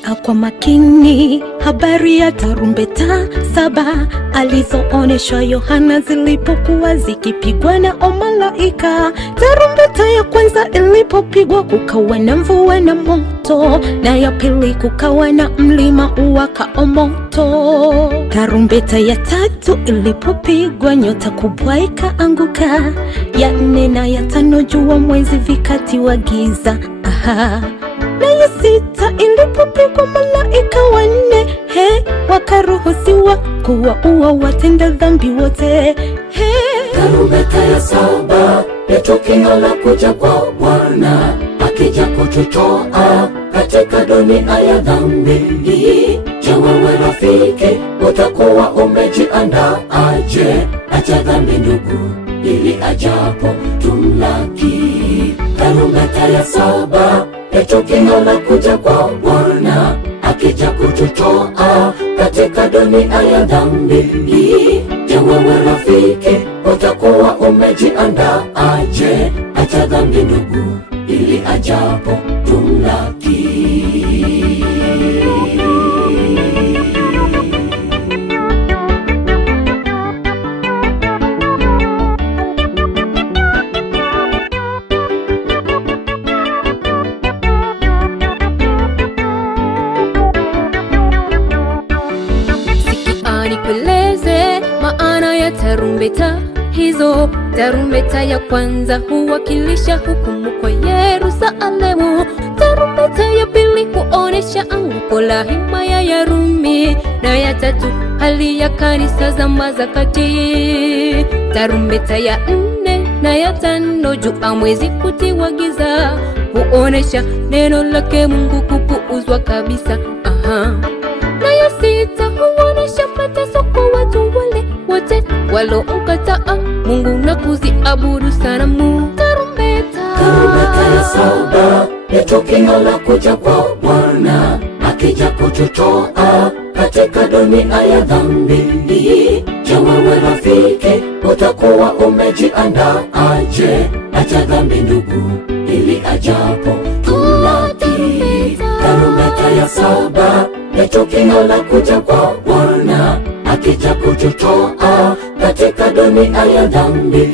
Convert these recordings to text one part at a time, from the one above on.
Sikia kwa makini habari ya tarumbeta 7 alizoonyeshwa Yohana zilipokuwa zikipigwa na malaika. Tarumbeta ya kwanza ilipopigwa kukawa na mvua na moto, na ya pili kukawa na mlima uwakao moto. Tarumbeta ya tatu ilipopigwa nyota kubwa ikaanguka, ya 4 na ya 5 jua mwezi vikatiwa giza. Na ya 6 ilipopigwa malaika 4 wakaruhusiwa kuwaua watenda dhambi wote. Tarumbeta ya 7 ni tukio la kuja kwa Bwana, akija kututoa katika dunia ya dhambi. Je, wewe rafiki utakuwa umejiandaa aje? Acha dhambi ndugu, ili ajapo tumlaki. Tarumbeta ya 7 ni tukio la kuja kwa Bwana, akija kututoa katika dunia ya dhambi. Je, wewe rafiki utakuwa umejiandaa aje? Acha dhambi ndugu, ili ajapo tumlaki. Nikueleze maana ya tarumbeta hizo. Tarumbeta ya kwanza huwakilisha hukumu kwa Yerusalemu. Tarumbeta ya pili huonesha anguko la himaya ya Rumi, na ya 3 hali ya kanisa zama za kati. Tarumbeta ya 4 na ya 5 jua mwezi kutiwa giza, huonesha neno lake Mungu kupuuzwa kabisa. Na ya 6 huonesha mateso kwa watu wale wote walomkataa Mungu na kuziabudu sanamu. Tarumbeta ya 7 ni tukio la kuja kwa Bwana, akija kututoa katika dunia ya dhambi. Je, wewe rafiki utakuwa umejiandaa aje? Acha dhambi ndugu, ili ajapo tumlaki. Tarumbeta ya 7 ni tukio la kuja kwa Bwana, akija kututoa katika dunia ya dhambi.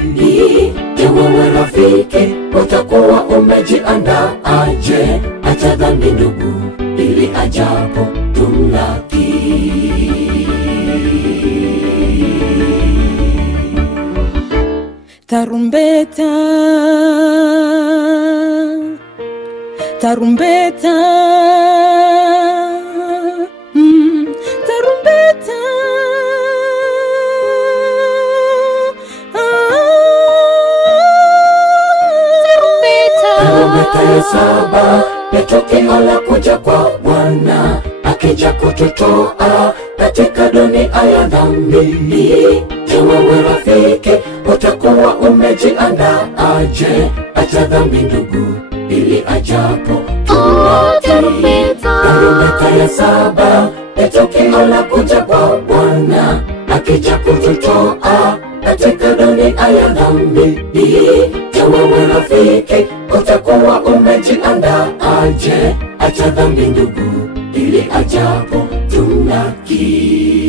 Je, wewe rafiki utakuwa umejiandaa aje? Acha dhambi ndugu, ili ajapo tumlaki. Tarumbeta, tarumbeta, tarumbeta. Tarumbeta ya 7 ni tukio la kuja kwa Bwana, akija kututoa katika dunia ya dhambi. Je, wewe rafiki utakuwa umejiandaa aje? Acha dhambi ndugu, ili ajapo tumlaki. Tarumbeta ya 7 ni tukio la kuja kwa Bwana, akija kututoa katika dunia ya dhambi. Je, wewe rafiki utakuwa umejiandaa aje? Acha dhambi ndugu, ili ajapo tumlaki.